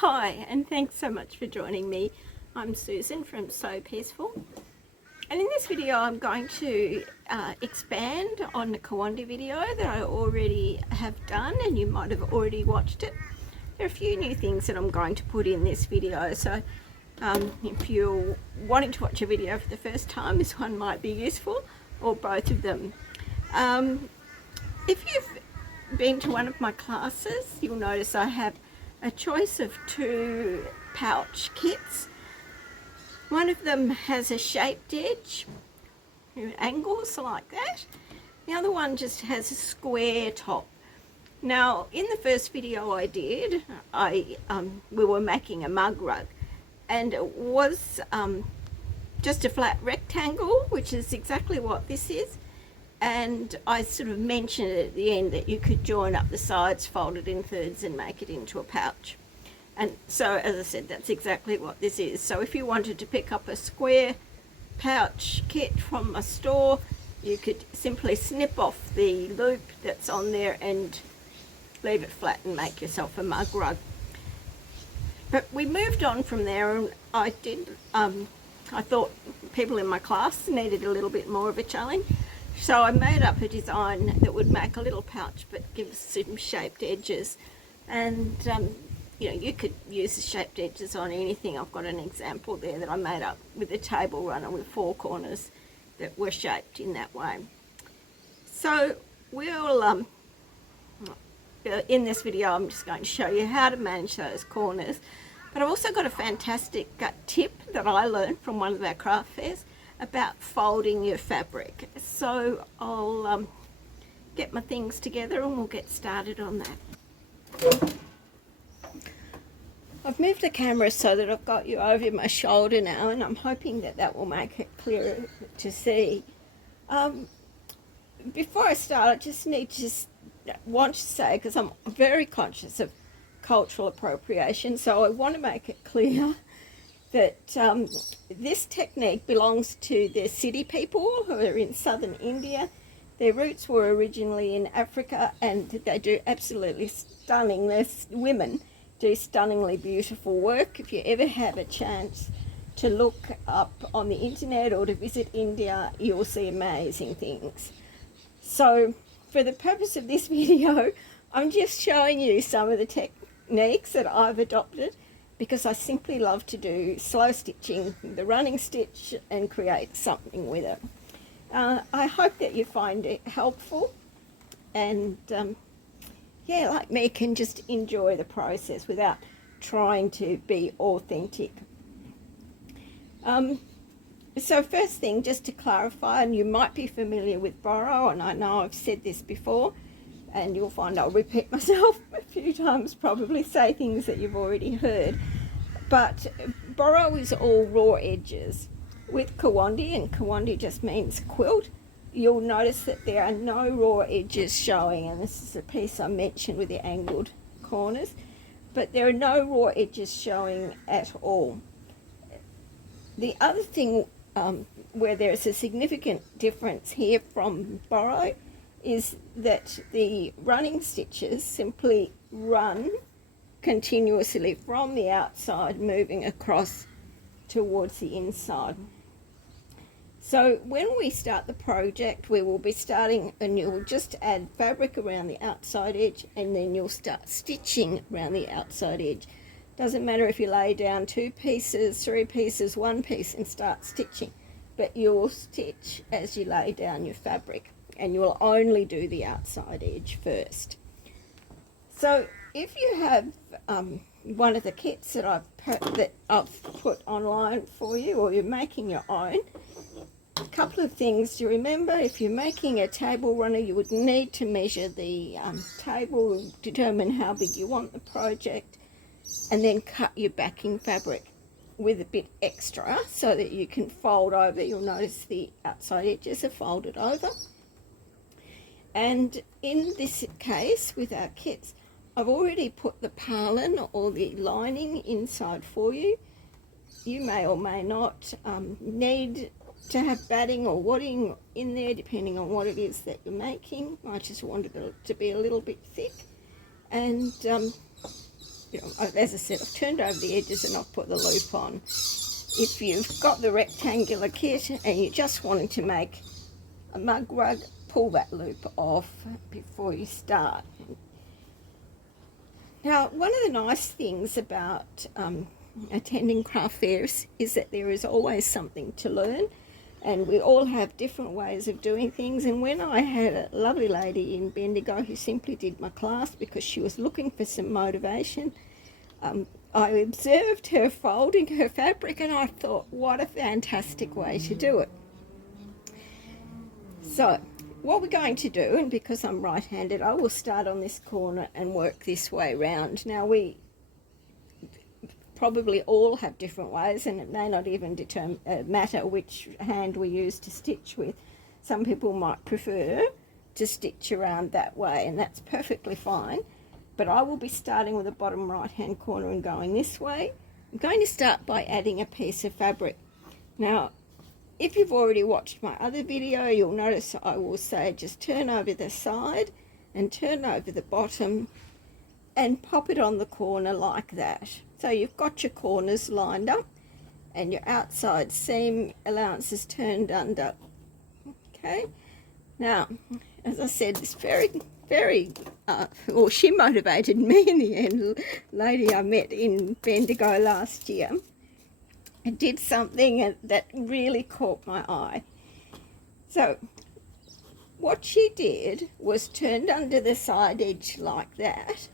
Hi, and thanks so much for joining me. I'm Susan from So Peaceful, and in this video I'm going to expand on the Kawandi video that I already have done, and you might have already watched it. There are a few new things that I'm going to put in this video, so if you're wanting to watch a video for the first time, this one might be useful, or both of them. If you've been to one of my classes, you'll notice I have a choice of two pouch kits. One of them has a shaped edge, angles like that. The other one just has a square top. Now, in the first video I did, we were making a mug rug, and it was just a flat rectangle, which is exactly what this is. And I sort of mentioned at the end that you could join up the sides, fold it in thirds and make it into a pouch. And so, as I said, that's exactly what this is. So if you wanted to pick up a square pouch kit from a store, you could simply snip off the loop that's on there and leave it flat and make yourself a mug rug. But we moved on from there, and I thought people in my class needed a little bit more of a challenge. So I made up a design that would make a little pouch but give some shaped edges. And you know, you could use the shaped edges on anything. I've got an example there that I made up with a table runner with 4 corners that were shaped in that way. So we'll, in this video I'm just going to show you how to manage those corners. But I've also got a fantastic tip that I learned from one of our craft fairs about folding your fabric. So I'll get my things together and we'll get started on that. I've moved the camera so that I've got you over my shoulder now, and I'm hoping that that will make it clearer to see. Before I start, I just want to say, because I'm very conscious of cultural appropriation, so I want to make it clear that this technique belongs to the city people who are in southern India. Their roots were originally in Africa, and they do absolutely stunning, women do stunningly beautiful work. If you ever have a chance to look up on the internet or to visit India, you'll see amazing things. So for the purpose of this video, I'm just showing you some of the techniques that I've adopted, because I simply love to do slow stitching, the running stitch, and create something with it. I hope that you find it helpful, and yeah, like me, can just enjoy the process without trying to be authentic. So first thing, just to clarify, and you might be familiar with borrow, and I know I've said this before, and you'll find I'll repeat myself a few times, probably say things that you've already heard. But borrow is all raw edges. With Kawandi, and Kawandi just means quilt, you'll notice that there are no raw edges showing, and this is a piece I mentioned with the angled corners, but there are no raw edges showing at all. The other thing where there's a significant difference here from borrow is that the running stitches simply run continuously from the outside, moving across towards the inside. So when we start the project, we will be starting, and you'll just add fabric around the outside edge, and then you'll start stitching around the outside edge. Doesn't matter if you lay down 2 pieces, 3 pieces, 1 piece and start stitching, but you'll stitch as you lay down your fabric, and you will only do the outside edge first. So if you have one of the kits that I've put online for you, or you're making your own, a couple of things to remember. If you're making a table runner, you would need to measure the table, determine how big you want the project, and then cut your backing fabric with a bit extra so that you can fold over. You'll notice the outside edges are folded over. And in this case, with our kits, I've already put the parlin, or the lining, inside for you. You may or may not need to have batting or wadding in there, depending on what it is that you're making. I just wanted it to be a little bit thick. And you know, as I said, I've turned over the edges and I've put the loop on. If you've got the rectangular kit and you're just wanting to make a mug rug, pull that loop off before you start. Now, one of the nice things about attending craft fairs is that there is always something to learn, and we all have different ways of doing things. And when I had a lovely lady in Bendigo who simply did my class because she was looking for some motivation, I observed her folding her fabric and I thought, what a fantastic way to do it. So what we're going to do, and because I'm right-handed, I will start on this corner and work this way round. Now, we probably all have different ways, and it may not even matter which hand we use to stitch with. Some people might prefer to stitch around that way, and that's perfectly fine. But I will be starting with the bottom right-hand corner and going this way. I'm going to start by adding a piece of fabric. Now, if you've already watched my other video, you'll notice I will say just turn over the side and turn over the bottom and pop it on the corner like that. So you've got your corners lined up and your outside seam allowances turned under. Okay, now, as I said, this well, she motivated me in the end, lady I met in Bendigo last year. I did something that really caught my eye. So what she did was turned under the side edge like that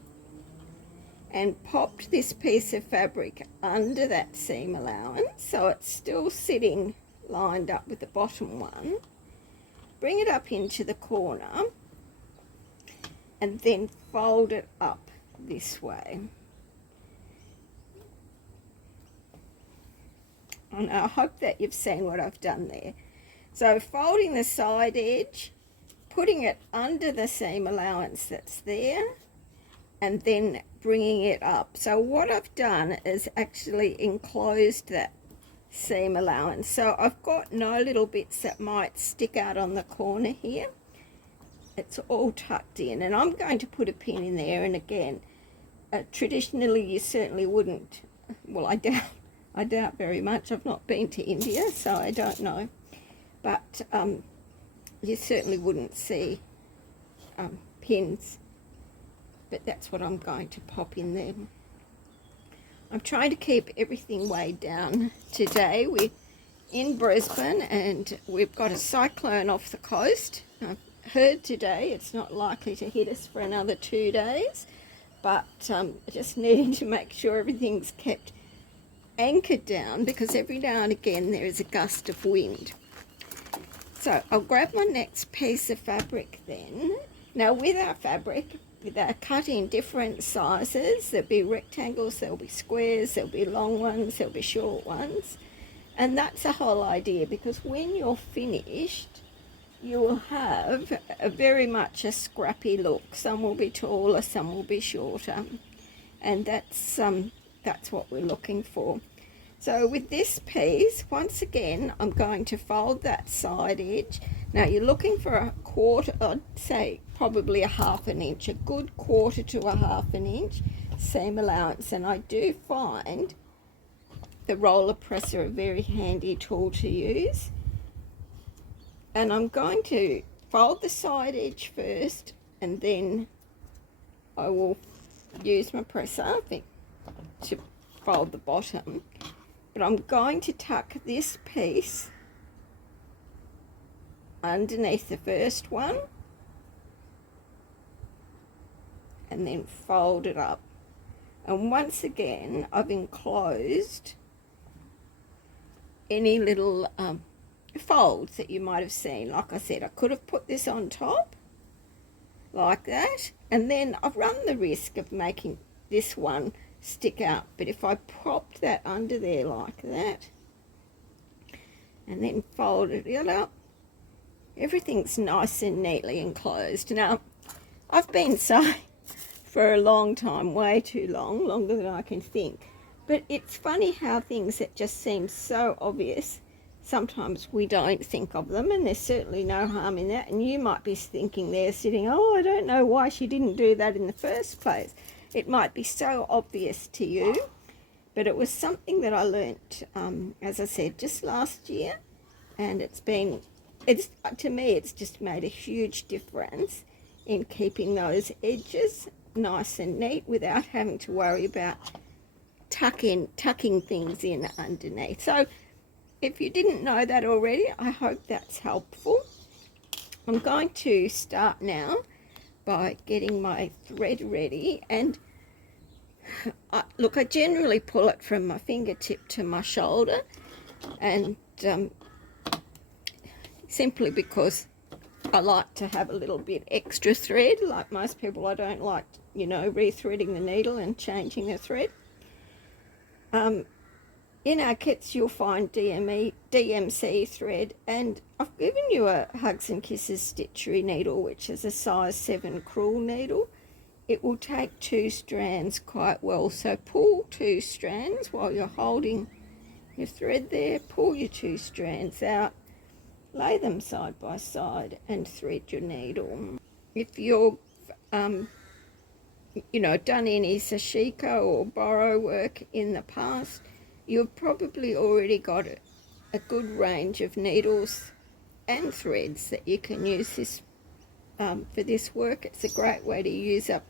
and popped this piece of fabric under that seam allowance so it's still sitting lined up with the bottom one. Bring it up into the corner and then fold it up this way. And I hope that you've seen what I've done there. So folding the side edge, putting it under the seam allowance that's there, and then bringing it up. So what I've done is actually enclosed that seam allowance. So I've got no little bits that might stick out on the corner here. It's all tucked in, and I'm going to put a pin in there. And again, traditionally you certainly wouldn't, well, I doubt very much. I've not been to India, so I don't know. But you certainly wouldn't see pins. But that's what I'm going to pop in there. I'm trying to keep everything weighed down today. We're in Brisbane and we've got a cyclone off the coast. I've heard today it's not likely to hit us for another 2 days. But just needing to make sure everything's kept anchored down, because every now and again there is a gust of wind. So I'll grab my next piece of fabric then. Now with our fabric, they're cut in different sizes. There'll be rectangles, there'll be squares, there'll be long ones, there'll be short ones. And that's the whole idea, because when you're finished, you will have very much a scrappy look. Some will be taller, some will be shorter. And that's what we're looking for. So with this piece, once again, I'm going to fold that side edge. Now you're looking for a quarter, I'd say probably a ½ an inch, a good 1/4 to a ½ an inch seam allowance. And I do find the roller presser a very handy tool to use. And I'm going to fold the side edge first, and then I will use my presser to fold the bottom. But I'm going to tuck this piece underneath the first one and then fold it up. And once again, I've enclosed any little folds that you might have seen. Like I said, I could have put this on top like that, and then I've run the risk of making this one stick out. But if I propped that under there like that and then folded it up, everything's nice and neatly enclosed. Now, I've been sewing for a long time, way too long, longer than I can think. But it's funny how things that just seem so obvious, sometimes we don't think of them, and there's certainly no harm in that. And you might be thinking there, sitting, oh, I don't know why she didn't do that in the first place. It might be so obvious to you, but it was something that I learnt, as I said, just last year, and it's to me, it's just made a huge difference in keeping those edges nice and neat without having to worry about tucking things in underneath. So if you didn't know that already, I hope that's helpful. I'm going to start now by getting my thread ready, and look, I generally pull it from my fingertip to my shoulder, and simply because I like to have a little bit extra thread. Like most people, I don't like, rethreading the needle and changing the thread. In our kits, you'll find DMC thread, and I've given you a Hugs and Kisses stitchery needle, which is a size 7 crewel needle. It will take 2 strands quite well, so pull 2 strands while you're holding your thread there. Pull your 2 strands out, lay them side by side, and thread your needle. If you've done any sashiko or borrow work in the past, you've probably already got a good range of needles and threads that you can use this for this work. It's a great way to use up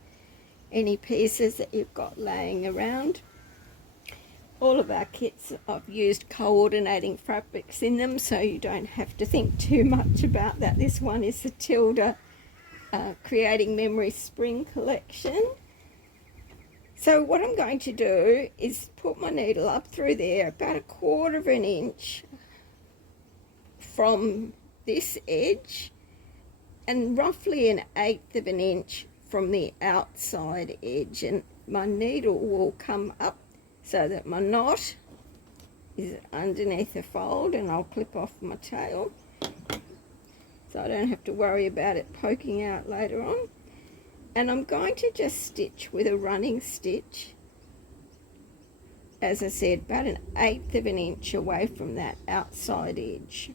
any pieces that you've got laying around. All of our kits, I've used coordinating fabrics in them, so you don't have to think too much about that. This one is the Tilda Creating Memories Spring Collection. So what I'm going to do is put my needle up through there about 1/4 of an inch from this edge, and roughly 1/8 of an inch from the outside edge, and my needle will come up so that my knot is underneath the fold, and I'll clip off my tail so I don't have to worry about it poking out later on. And I'm going to just stitch with a running stitch, as I said, about 1/8 of an inch away from that outside edge.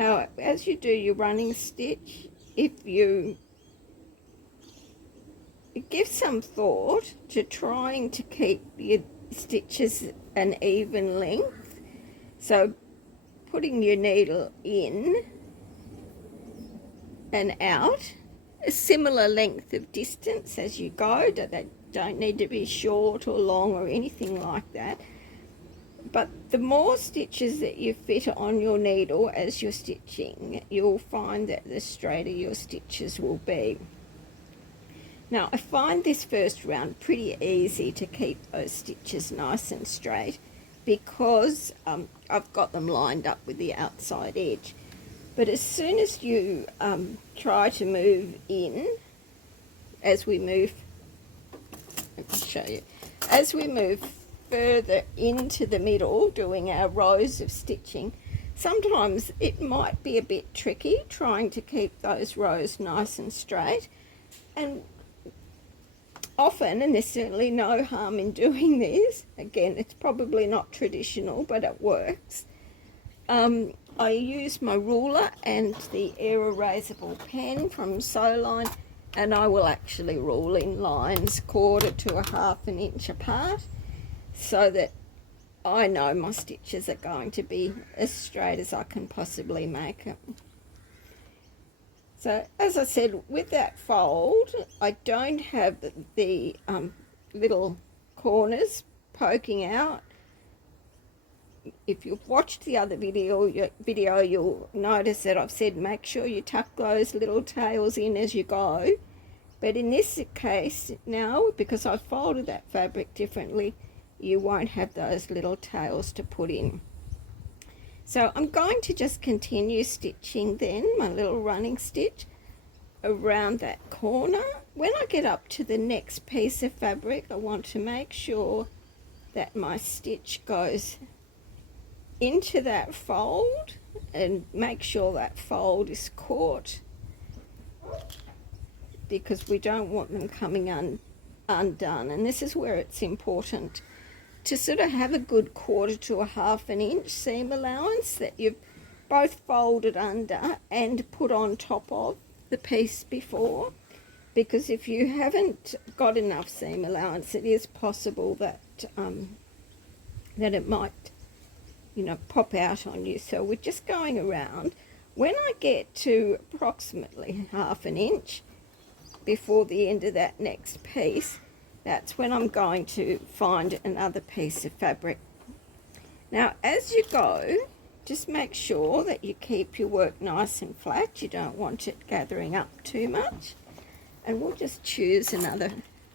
Now, as you do your running stitch, if you give some thought to trying to keep your stitches an even length, so putting your needle in and out a similar length of distance as you go. They don't need to be short or long or anything like that, but the more stitches that you fit on your needle as you're stitching, you'll find that the straighter your stitches will be. Now, I find this first round pretty easy to keep those stitches nice and straight because I've got them lined up with the outside edge. But as soon as you try to move in, as we move, let me show you, as we move further into the middle doing our rows of stitching, sometimes it might be a bit tricky trying to keep those rows nice and straight, and often, and there's certainly no harm in doing this, again, it's probably not traditional, but it works. I use my ruler and the air erasable pen from Sewline, and I will actually rule in lines 1/4 to 1/2 an inch apart so that I know my stitches are going to be as straight as I can possibly make it. So as I said, with that fold, I don't have the little corners poking out. If you've watched the other video, you'll notice that I've said make sure you tuck those little tails in as you go. But in this case now, because I've folded that fabric differently, you won't have those little tails to put in. So I'm going to just continue stitching then my little running stitch around that corner. When I get up to the next piece of fabric, I want to make sure that my stitch goes into that fold and make sure that fold is caught, because we don't want them coming undone. And this is where it's important to sort of have a good 1/4 to 1/2 an inch seam allowance that you've both folded under and put on top of the piece before, because if you haven't got enough seam allowance, it is possible that that it might, you know, pop out on you. So we're just going around. When I get to approximately 1/2 inch before the end of that next piece, that's when I'm going to find another piece of fabric. Now, as you go, just make sure that you keep your work nice and flat. You don't want it gathering up too much. And we'll just choose another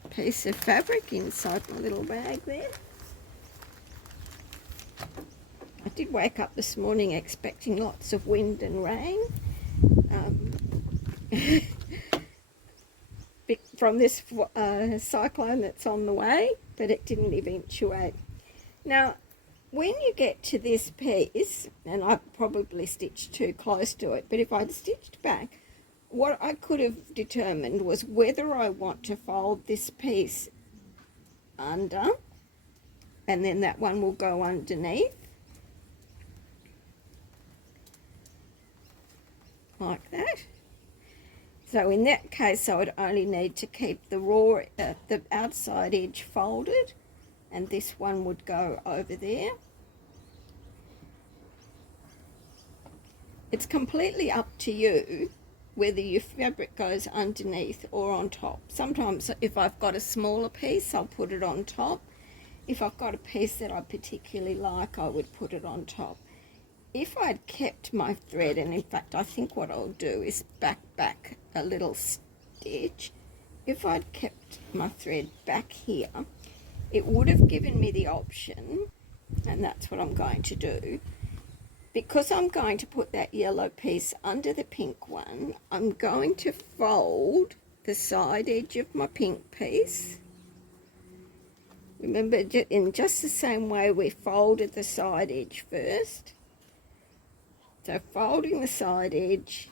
piece of fabric inside my little bag there. I did wake up this morning expecting lots of wind and rain from this cyclone that's on the way, but it didn't eventuate. Now, when you get to this piece, and I probably stitched too close to it, but if I'd stitched back, what I could have determined was whether I want to fold this piece under, and then that one will go underneath, like that. So in that case, I would only need to keep the raw, the outside edge folded, and this one would go over there. It's completely up to you whether your fabric goes underneath or on top. Sometimes if I've got a smaller piece, I'll put it on top. If I've got a piece that I particularly like, I would put it on top. If I'd kept my thread, and in fact I think what I'll do is back a little stitch. If I'd kept my thread back here, it would have given me the option, and that's what I'm going to do. Because I'm going to put that yellow piece under the pink one, I'm going to fold the side edge of my pink piece. Remember, in just the same way we folded the side edge first. So folding the side edge,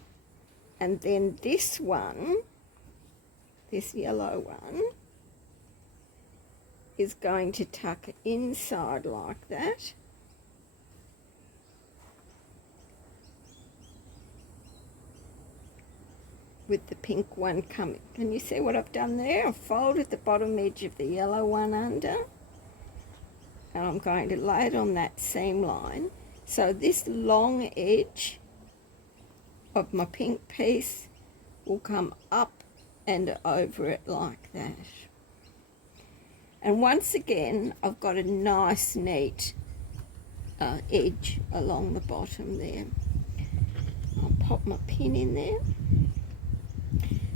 and then this one, this yellow one, is going to tuck inside like that. With the pink one coming. Can you see what I've done there? I've folded the bottom edge of the yellow one under, and I'm going to lay it on that seam line. So this long edge of my pink piece will come up and over it like that. And once again, I've got a nice neat edge along the bottom there. I'll pop my pin in there.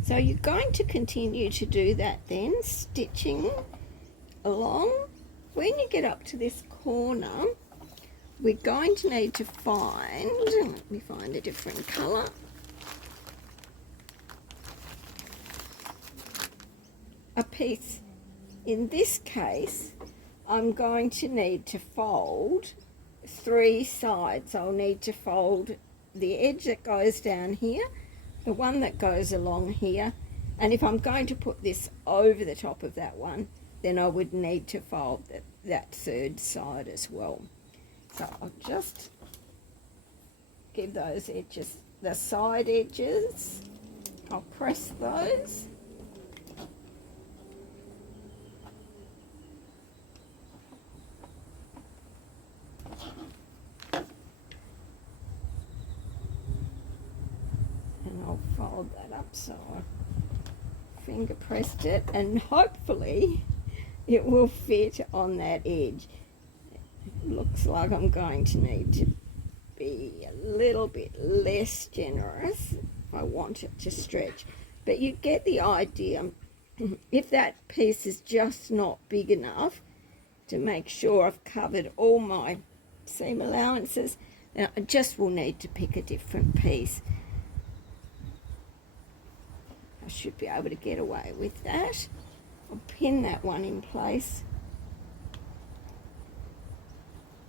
So you're going to continue to do that then, stitching along. When you get up to this corner, we're going to need to find, let me find a different colour. A piece. In this case, I'm going to need to fold 3 sides. I'll need to fold the edge that goes down here, the one that goes along here, and if I'm going to put this over the top of that one, then I would need to fold that third side as well. So I'll just give those edges, the side edges, I'll press those. And I'll fold that up so I finger pressed it, and hopefully it will fit on that edge. It looks like I'm going to need to be a little bit less generous if I want it to stretch, but you get the idea. If that piece is just not big enough to make sure I've covered all my seam allowances, then I just will need to pick a different piece. I should be able to get away with that. I'll pin that one in place,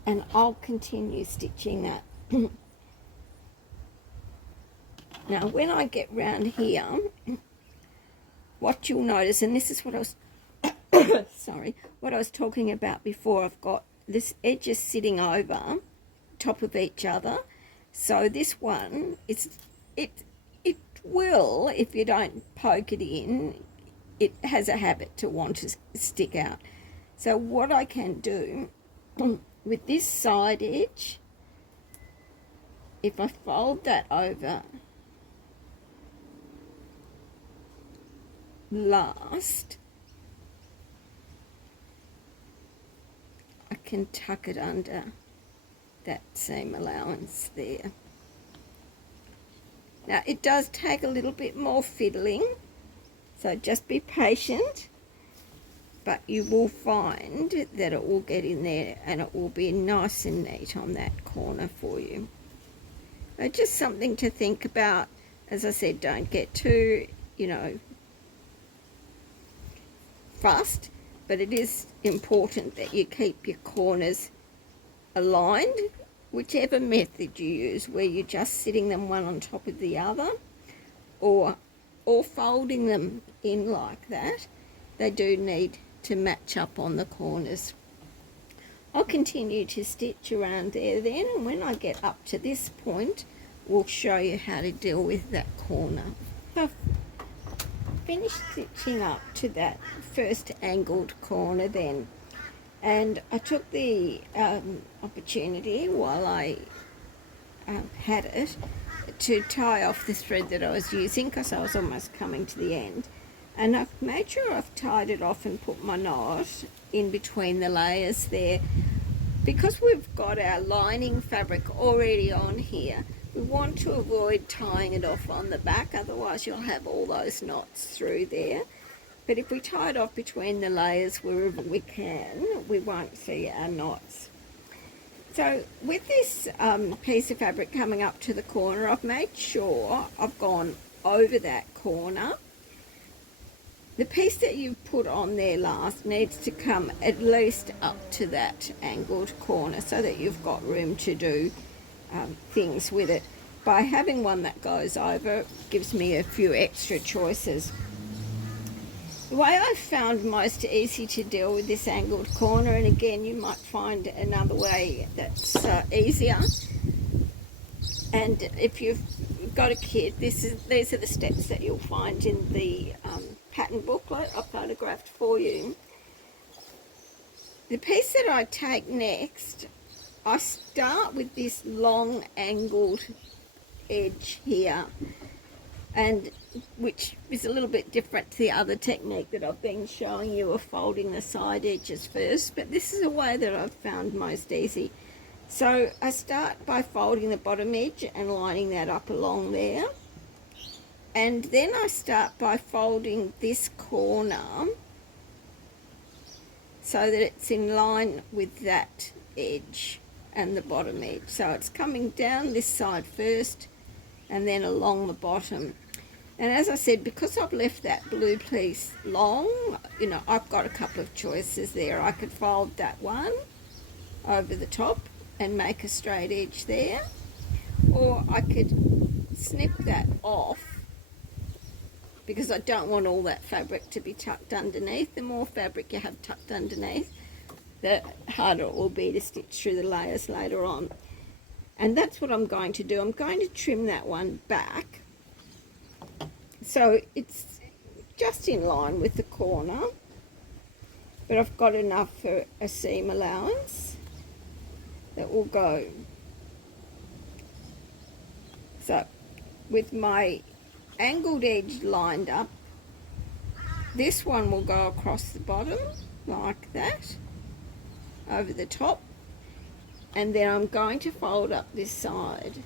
and I'll continue stitching that. Now when I get round here, what you'll notice, and this is what I was sorry, what I was talking about before, I've got this edges sitting over top of each other. So this one, it will, if you don't poke it in, it has a habit to want to stick out. So what I can do with this side edge, if I fold that over last, I can tuck it under that seam allowance there. Now it does take a little bit more fiddling, so just be patient, but you will find that it will get in there and it will be nice and neat on that corner for you. So just something to think about. As I said, don't get too, fussed, but it is important that you keep your corners aligned, whichever method you use, where you're just sitting them one on top of the other or folding them in like that. They do need to match up on the corners. I'll continue to stitch around there then, and when I get up to this point, we'll show you how to deal with that corner. I've finished stitching up to that first angled corner then, and I took the opportunity while I had it to tie off the thread that I was using, because I was almost coming to the end, and I've made sure I've tied it off and put my knot in between the layers there. Because we've got our lining fabric already on here, we want to avoid tying it off on the back, otherwise you'll have all those knots through there. But if we tie it off between the layers wherever we can, we won't see our knots. So with this piece of fabric coming up to the corner, I've made sure I've gone over that corner. The piece that you put on there last needs to come at least up to that angled corner so that you've got room to do things with it. By having one that goes over gives me a few extra choices. The way I found most easy to deal with this angled corner, and again you might find another way that's easier, and if you've got a kid, these are the steps that you'll find in the pattern booklet I photographed for you. The piece that I take next, I start with this long angled edge here, and which is a little bit different to the other technique that I've been showing you of folding the side edges first, but this is a way that I've found most easy. So I start by folding the bottom edge and lining that up along there, and then I start by folding this corner so that it's in line with that edge and the bottom edge. So it's coming down this side first and then along the bottom. And as I said, because I've left that blue piece long, I've got a couple of choices there. I could fold that one over the top and make a straight edge there, or I could snip that off, because I don't want all that fabric to be tucked underneath. The more fabric you have tucked underneath, the harder it will be to stitch through the layers later on. And that's what I'm going to do. I'm going to trim that one back so it's just in line with the corner, but I've got enough for a seam allowance that will go. So with my angled edge lined up, this one will go across the bottom like that over the top, and then I'm going to fold up this side.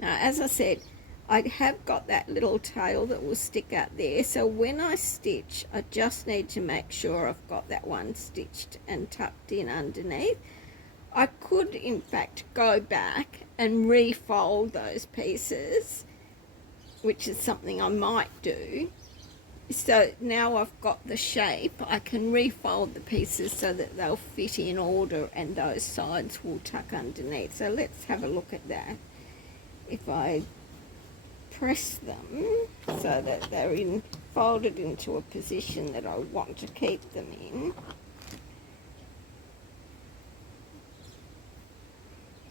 Now, as I said, I have got that little tail that will stick out there, so when I stitch, I just need to make sure I've got that one stitched and tucked in underneath. I could, in fact, go back and refold those pieces, which is something I might do. So now I've got the shape, I can refold the pieces so that they'll fit in order and those sides will tuck underneath. So let's have a look at that. If I press them so that they're folded into a position that I want to keep them in,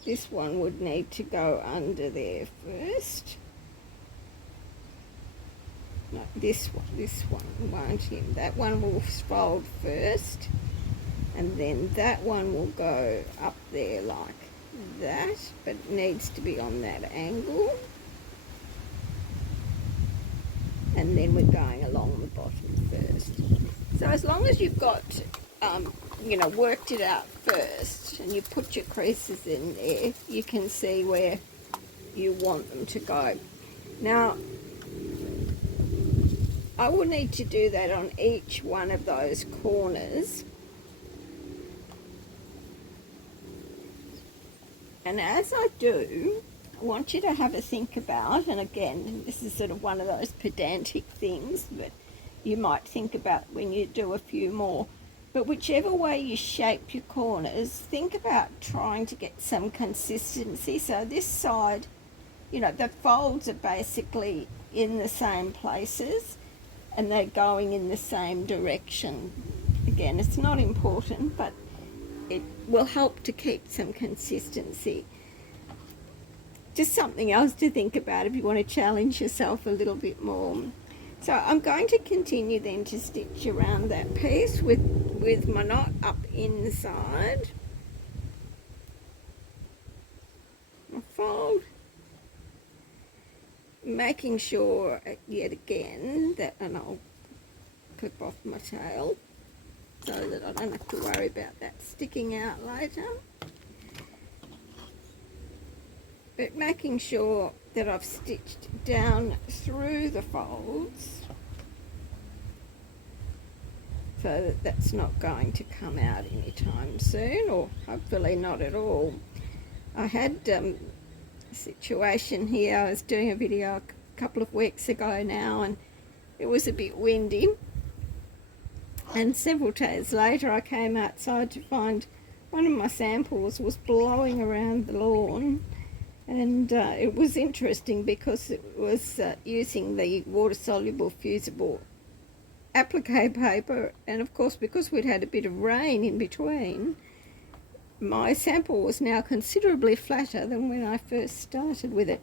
this one would need to go under there first. No, this one won't. That one will fold first, and then that one will go up there like that, but it needs to be on that angle. And then we're going along the bottom first. So as long as you've got, you know, worked it out first, and you put your creases in there, you can see where you want them to go. Now, I will need to do that on each one of those corners. And as I do, I want you to have a think about, and again, this is sort of one of those pedantic things that you might think about when you do a few more. But whichever way you shape your corners, think about trying to get some consistency. So this side, you know, the folds are basically in the same places and they're going in the same direction. Again, it's not important, but it will help to keep some consistency. Just something else to think about if you want to challenge yourself a little bit more. So I'm going to continue then to stitch around that piece with my knot up inside. My fold. Making sure, yet again, that, and I'll clip off my tail so that I don't have to worry about that sticking out later. But making sure that I've stitched down through the folds so that that's not going to come out anytime soon, or hopefully not at all. I had a situation here. I was doing a video a couple of weeks ago now, and it was a bit windy, and several days later I came outside to find one of my samples was blowing around the lawn. And it was interesting because it was using the water-soluble fusible applique paper, and of course because we'd had a bit of rain in between, my sample was now considerably flatter than when I first started with it.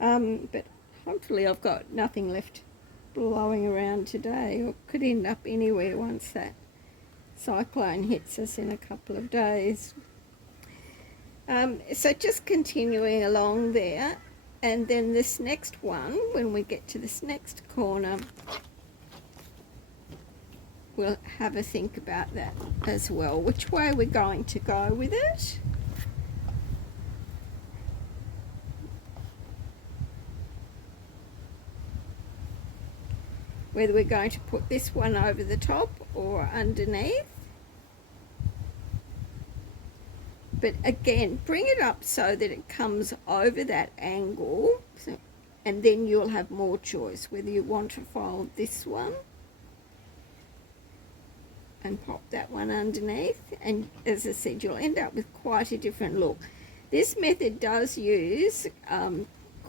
But hopefully I've got nothing left blowing around today, or could end up anywhere once that cyclone hits us in a couple of days. So just continuing along there, and then this next one, when we get to this next corner, we'll have a think about that as well, which way we're going to go with it. Whether we're going to put this one over the top or underneath. But again, bring it up so that it comes over that angle, and then you'll have more choice whether you want to fold this one and pop that one underneath. And as I said, you'll end up with quite a different look. This method does use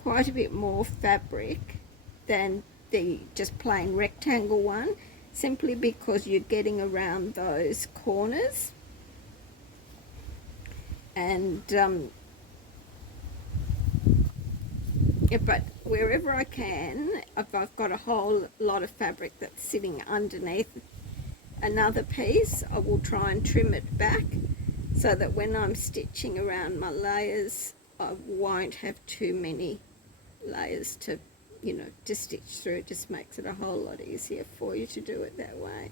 quite a bit more fabric than the just plain rectangle one, simply because you're getting around those corners. And yeah, but wherever I can, if I've got a whole lot of fabric that's sitting underneath another piece, I will try and trim it back so that when I'm stitching around my layers, I won't have too many layers to, you know, to stitch through. It just makes it a whole lot easier for you to do it that way.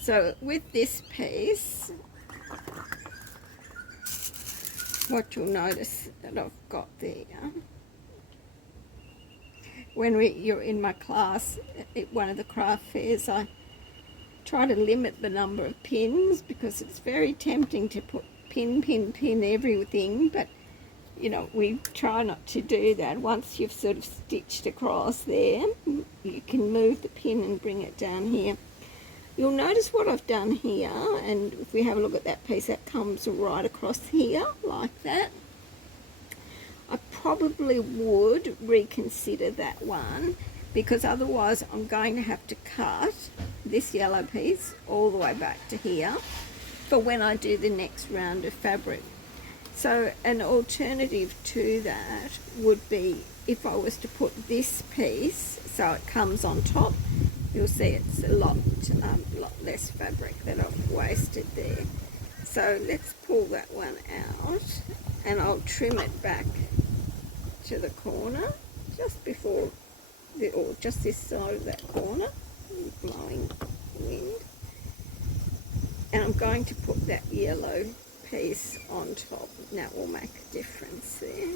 So with this piece, what you'll notice that I've got there, when you're in my class at one of the craft fairs, I try to limit the number of pins because it's very tempting to put pin everything, but you know, we try not to do that. Once you've sort of stitched across there, you can move the pin and bring it down here. You'll notice what I've done here, and if we have a look at that piece, that comes right across here like that. I probably would reconsider that one, because otherwise I'm going to have to cut this yellow piece all the way back to here for when I do the next round of fabric. So an alternative to that would be if I was to put this piece so it comes on top. You'll see it's a lot less fabric that I've wasted there. So let's pull that one out, and I'll trim it back to the corner just before or just this side of that corner, blowing wind. And I'm going to put that yellow piece on top. That will make a difference there.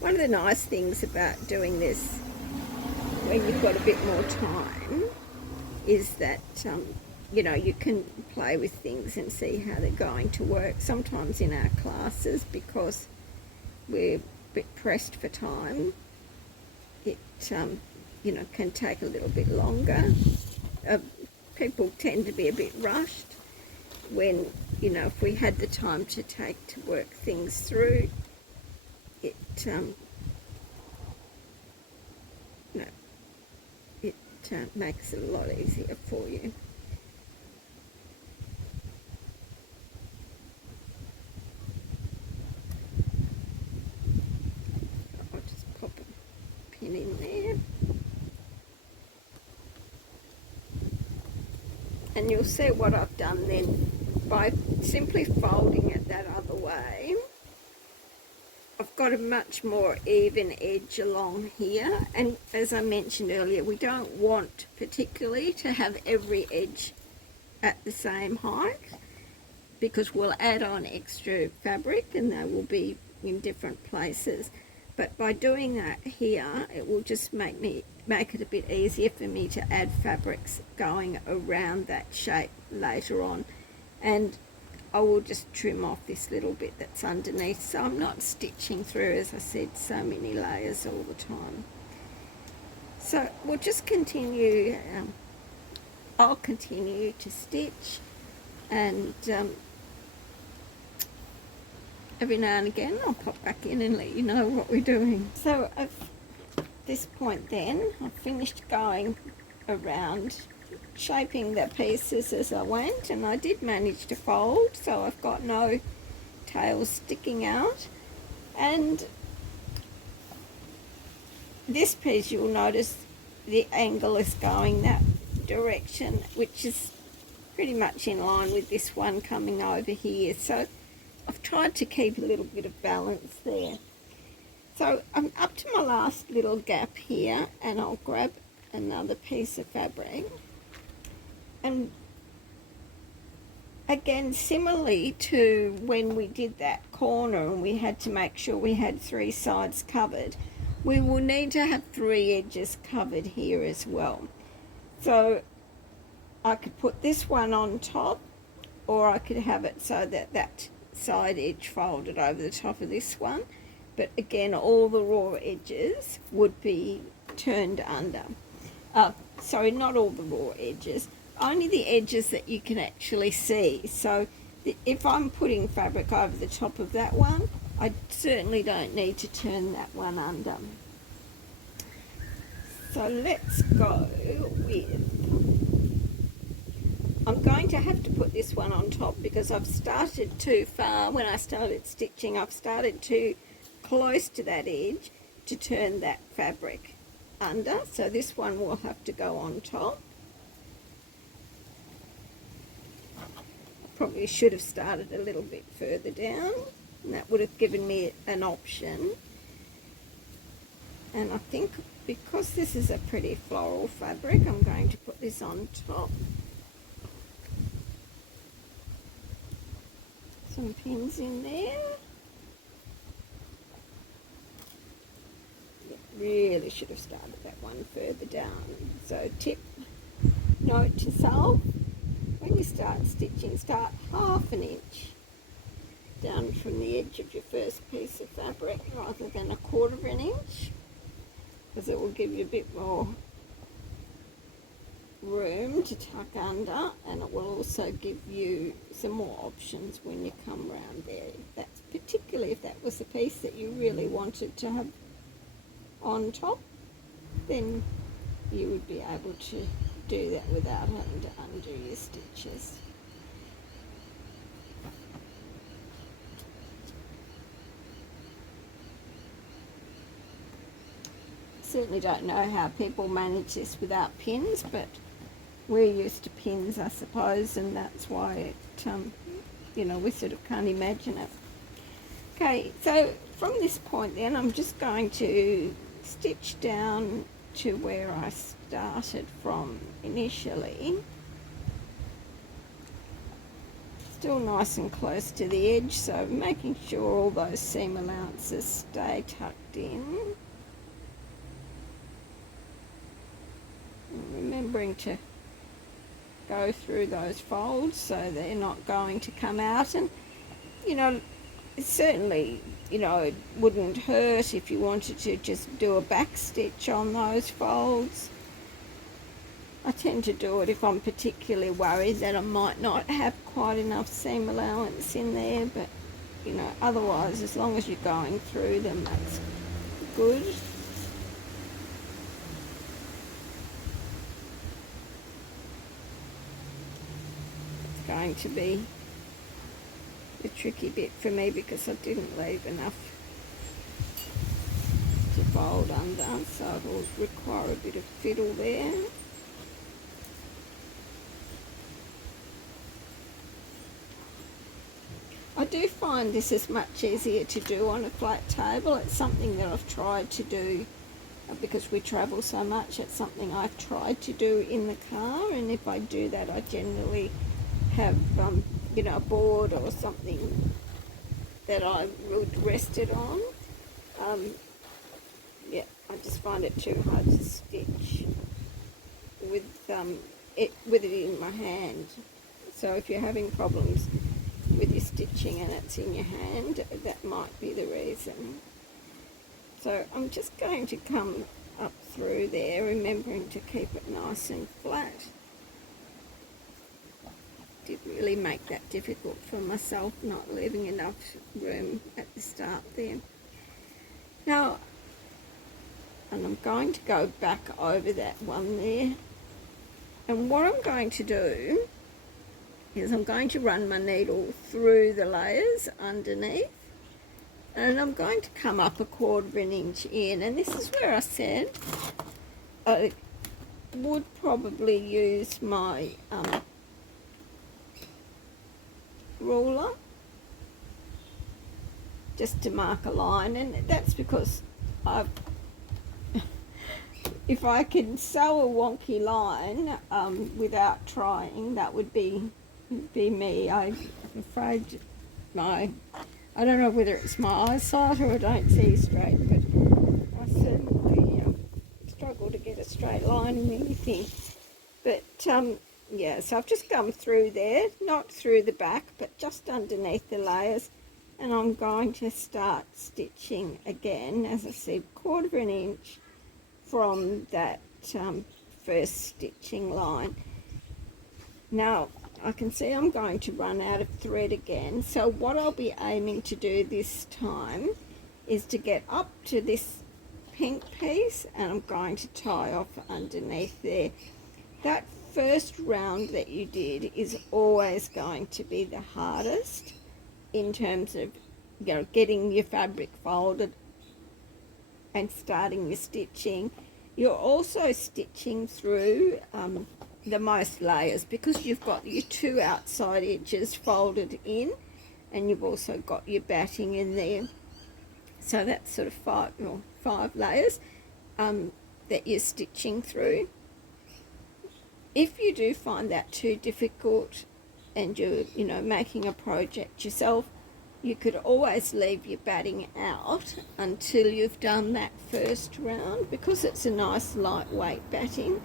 One of the nice things about doing this when you've got a bit more time is that you know, you can play with things and see how they're going to work. Sometimes in our classes, because we're a bit pressed for time, it you know, can take a little bit longer. People tend to be a bit rushed when, you know, if we had the time to take to work things through, it no, it makes it a lot easier for you. I'll just pop a pin in there. And you'll see what I've done then by simply folding it that other way. I've got a much more even edge along here, and as I mentioned earlier, we don't want particularly to have every edge at the same height, because we'll add on extra fabric and they will be in different places. But by doing that here, it will just make it a bit easier for me to add fabrics going around that shape later on. And I will just trim off this little bit that's underneath, so I'm not stitching through, as I said, so many layers all the time. So we'll just continue. I'll continue to stitch, and every now and again I'll pop back in and let you know what we're doing. So at this point then, I've finished going around shaping the pieces as I went, and I did manage to fold, so I've got no tails sticking out. And this piece, you'll notice the angle is going that direction, which is pretty much in line with this one coming over here. So I've tried to keep a little bit of balance there. So I'm up to my last little gap here, and I'll grab another piece of fabric. And again, similarly to when we did that corner and we had to make sure we had 3 sides covered, we will need to have 3 edges covered here as well. So I could put this one on top, or I could have it so that that side edge folded over the top of this one. But again, all the raw edges would be turned under. Sorry, not all the raw edges, only the edges that you can actually see. So if I'm putting fabric over the top of that one, I certainly don't need to turn that one under. So let's go with, I'm going to have to put this one on top because I've started too far. When I started stitching, I've started too close to that edge to turn that fabric under. So this one will have to go on top. Probably should have started a little bit further down, and that would have given me an option. And I think because this is a pretty floral fabric, I'm going to put this on top. Some pins in there. Really should have started that one further down. So tip, note to self, when you start stitching, start ½ an inch down from the edge of your first piece of fabric rather than ¼ an inch, because it will give you a bit more room to tuck under, and it will also give you some more options when you come round there. That's particularly if that was the piece that you really wanted to have on top, then you would be able to do that without having to undo your stitches. Certainly don't know how people manage this without pins, but we're used to pins, I suppose, and that's why it, you know, we sort of can't imagine it. Okay, so from this point then, I'm just going to stitch down to where I started from initially. Still nice and close to the edge, so making sure all those seam allowances stay tucked in. Remembering to go through those folds so they're not going to come out, and you know, certainly, you know, it wouldn't hurt if you wanted to just do a back stitch on those folds. I tend to do it if I'm particularly worried that I might not have quite enough seam allowance in there, but you know, otherwise, as long as you're going through them, that's good. Going to be the tricky bit for me because I didn't leave enough to fold under, so it will require a bit of fiddle there. I do find this is much easier to do on a flat table. It's something that I've tried to do because we travel so much. It's something I've tried to do in the car, and if I do that, I generally have you know, a board or something that I would rest it on. Yeah, I just find it too hard to stitch with it in my hand. So if you're having problems with your stitching and it's in your hand, that might be the reason. So I'm just going to come up through there, remembering to keep it nice and flat. Did really make that difficult for myself, not leaving enough room at the start there. Now, and I'm going to go back over that one there, and what I'm going to do is I'm going to run my needle through the layers underneath, and I'm going to come up 1/4 inch in, and this is where I said I would probably use my ruler just to mark a line, and that's because if I can sew a wonky line without trying, that would be me. I'm afraid I don't know whether it's my eyesight or I don't see straight, but I certainly struggle to get a straight line in anything. But yeah, so I've just come through there, not through the back, but just underneath the layers, and I'm going to start stitching again, as I said, 1/4 inch from that first stitching line. Now, I can see I'm going to run out of thread again, so what I'll be aiming to do this time is to get up to this pink piece, and I'm going to tie off underneath there. That first round that you did is always going to be the hardest in terms of, you know, getting your fabric folded and starting your stitching. You're also stitching through the most layers because you've got your 2 outside edges folded in, and you've also got your batting in there. So that's sort of 5 layers that you're stitching through. If you do find that too difficult and you're, you know, making a project yourself, you could always leave your batting out until you've done that first round, because it's a nice lightweight batting.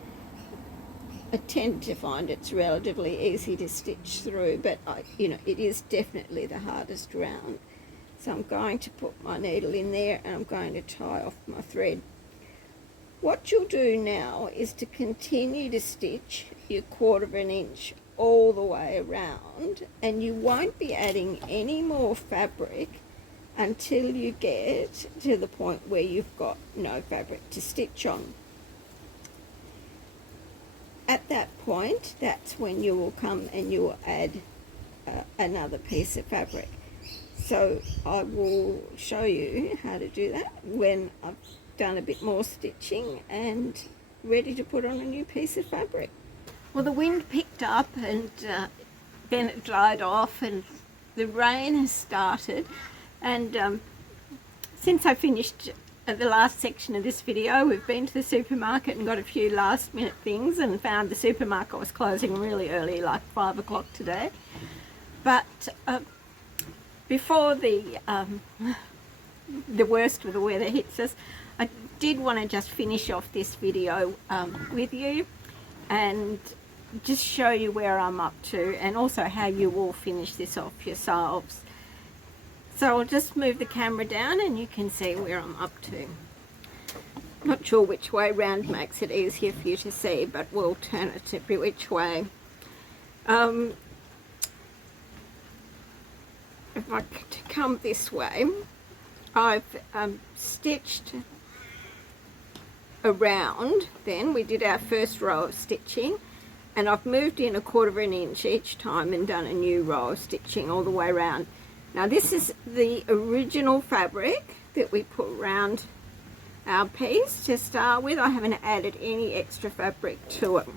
I tend to find it's relatively easy to stitch through, but you know, it is definitely the hardest round. So I'm going to put my needle in there and I'm going to tie off my thread. What you'll do now is to continue to stitch your 1/4 inch all the way around, and you won't be adding any more fabric until you get to the point where you've got no fabric to stitch on. At that point, that's when you will come and you will add another piece of fabric. So I will show you how to do that when I've done a bit more stitching and ready to put on a new piece of fabric. Well, the wind picked up and then it dried off and the rain has started, and since I finished the last section of this video, we've been to the supermarket and got a few last minute things and found the supermarket was closing really early, like 5 o'clock today. But before the worst of the weather hits us, I did want to just finish off this video with you and just show you where I'm up to, and also how you will finish this off yourselves. So I'll just move the camera down and you can see where I'm up to. Not sure which way round makes it easier for you to see, but we'll turn it to which way. If I come this way, I've stitched around. Then we did our first row of stitching, and I've moved in a 1/4 inch each time and done a new row of stitching all the way around. Now this is the original fabric that we put around our piece to start with. I haven't added any extra fabric to it.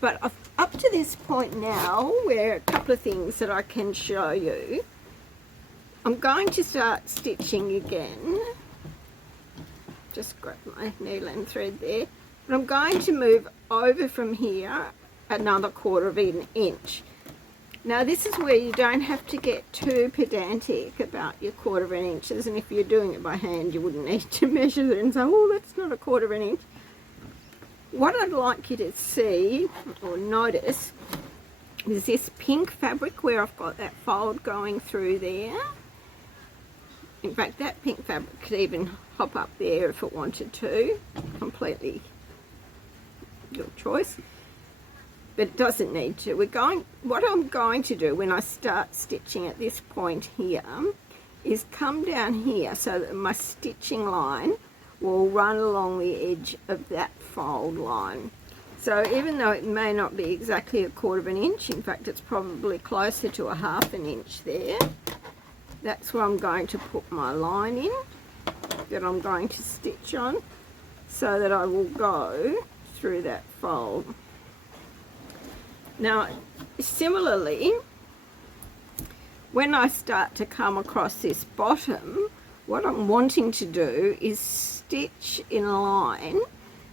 But up to this point now, where a couple of things that I can show you, I'm going to start stitching again. Just grab my needle and thread there. But I'm going to move over from here another 1/4 inch. Now this is where you don't have to get too pedantic about your 1/4 inches, and if you're doing it by hand you wouldn't need to measure it and say, oh, that's not a 1/4 inch. What I'd like you to see or notice is this pink fabric where I've got that fold going through there. In fact, that pink fabric could even hop up there if it wanted to, completely your choice. But it doesn't need to. What I'm going to do when I start stitching at this point here is come down here so that my stitching line will run along the edge of that fold line. So even though it may not be exactly a 1/4 inch, in fact it's probably closer to a 1/2 inch there, that's where I'm going to put my line in that I'm going to stitch on, so that I will go through that fold. Now similarly, when I start to come across this bottom, what I'm wanting to do is stitch in a line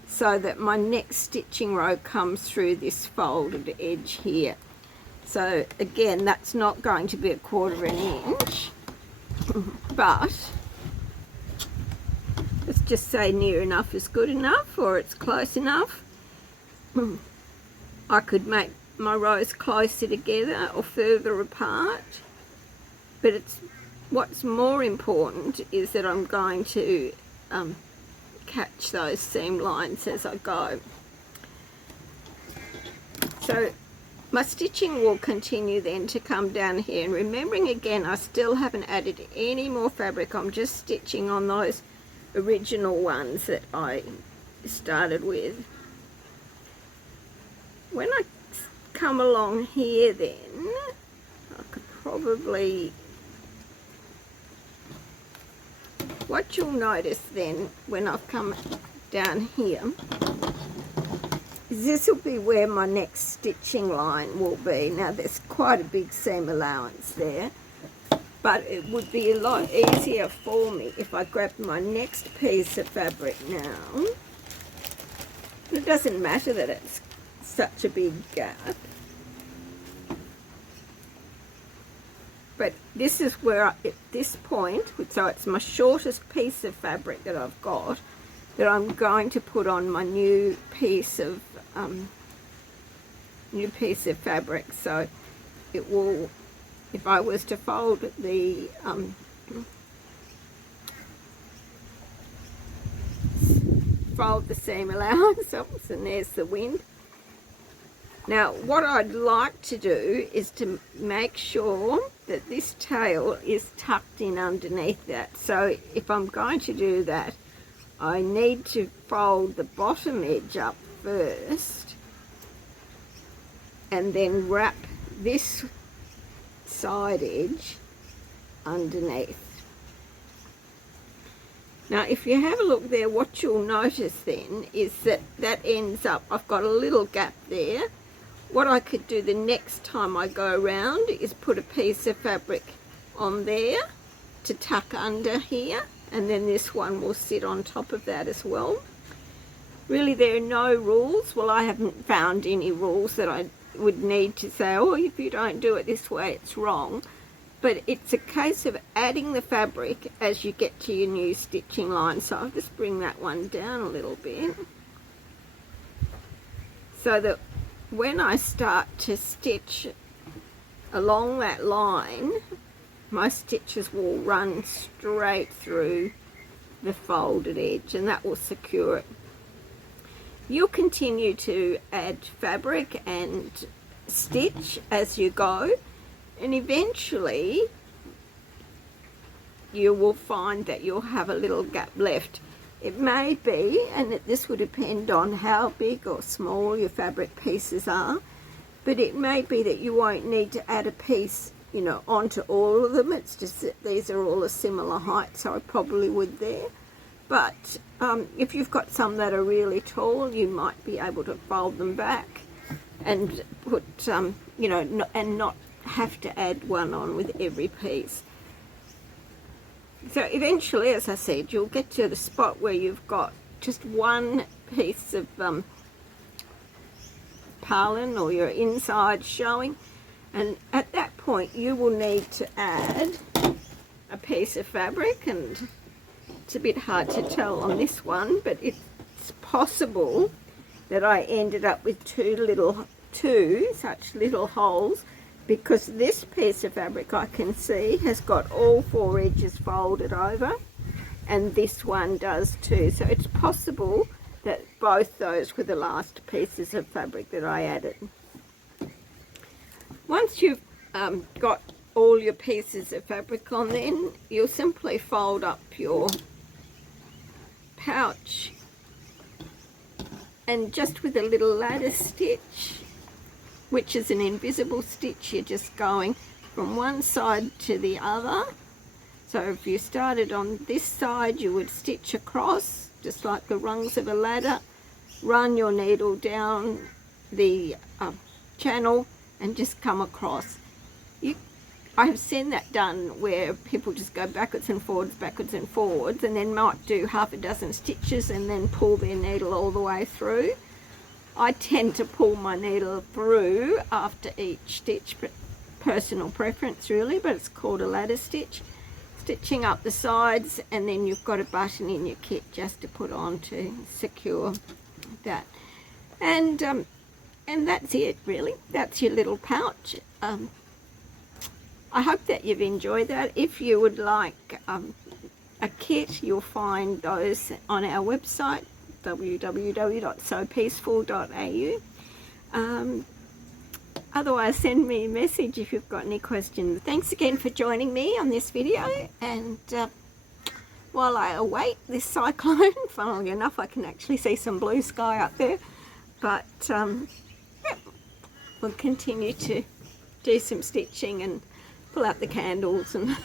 so that my next stitching row comes through this folded edge here. So again, that's not going to be a 1/4 inch, but let's just say near enough is good enough, or it's close enough. I could make my rows closer together or further apart, but what's more important is that I'm going to catch those seam lines as I go. So my stitching will continue then to come down here, and remembering again, I still haven't added any more fabric. I'm just stitching on those original ones that I started with. When I come along here then, I could probably, what you'll notice then when I've come down here is this will be where my next stitching line will be. Now there's quite a big seam allowance there, but it would be a lot easier for me if I grabbed my next piece of fabric now. It doesn't matter that it's such a big gap, but this is where at this point, so it's my shortest piece of fabric that I've got, that I'm going to put on my new piece of fabric. So it will, if I was to fold the fold the seam allowance. Oops, and there's the wind. Now what I'd like to do is to make sure that this tail is tucked in underneath that. So if I'm going to do that, I need to fold the bottom edge up first and then wrap this side edge underneath. Now if you have a look there, what you'll notice then is that that ends up, I've got a little gap there. What I could do the next time I go around is put a piece of fabric on there to tuck under here, and then this one will sit on top of that as well. Really there are no rules. Well, I haven't found any rules that I would need to say, oh, if you don't do it this way it's wrong. But it's a case of adding the fabric as you get to your new stitching line. So I'll just bring that one down a little bit so that when I start to stitch along that line, my stitches will run straight through the folded edge, and that will secure it. You'll continue to add fabric and stitch as you go, and eventually you will find that you'll have a little gap left. It may be, and this will depend on how big or small your fabric pieces are, but it may be that you won't need to add a piece, you know, onto all of them. It's just that these are all a similar height, so I probably would there. But if you've got some that are really tall, you might be able to fold them back and put, you know, and not have to add one on with every piece. So eventually, as I said, you'll get to the spot where you've got just one piece of purlin or your inside showing, and at that point you will need to add a piece of fabric, and it's a bit hard to tell on this one, but it's possible that I ended up with two such little holes, because this piece of fabric I can see has got all four edges folded over, and this one does too. So it's possible that both those were the last pieces of fabric that I added. Once you've got all your pieces of fabric on, then you'll simply fold up your pouch, and just with a little ladder stitch, which is an invisible stitch, you're just going from one side to the other. So if you started on this side, you would stitch across just like the rungs of a ladder, run your needle down the channel and just come across. I have seen that done where people just go backwards and forwards, and then might do half a dozen stitches and then pull their needle all the way through. I tend to pull my needle through after each stitch, but personal preference really, but it's called a ladder stitch. Stitching up the sides, and then you've got a button in your kit just to put on to secure that. And that's it really. That's your little pouch. I hope that you've enjoyed that. If you would like a kit, you'll find those on our website, www.sopeaceful.au. Otherwise, send me a message if you've got any questions. Thanks again for joining me on this video, and while I await this cyclone, funnily enough I can actually see some blue sky up there, but yeah, we'll continue to do some stitching and pull out the candles, and at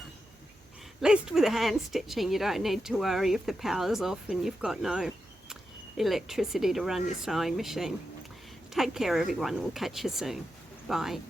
least with the hand stitching you don't need to worry if the power's off and you've got no electricity to run your sewing machine. Take care everyone, we'll catch you soon. Bye.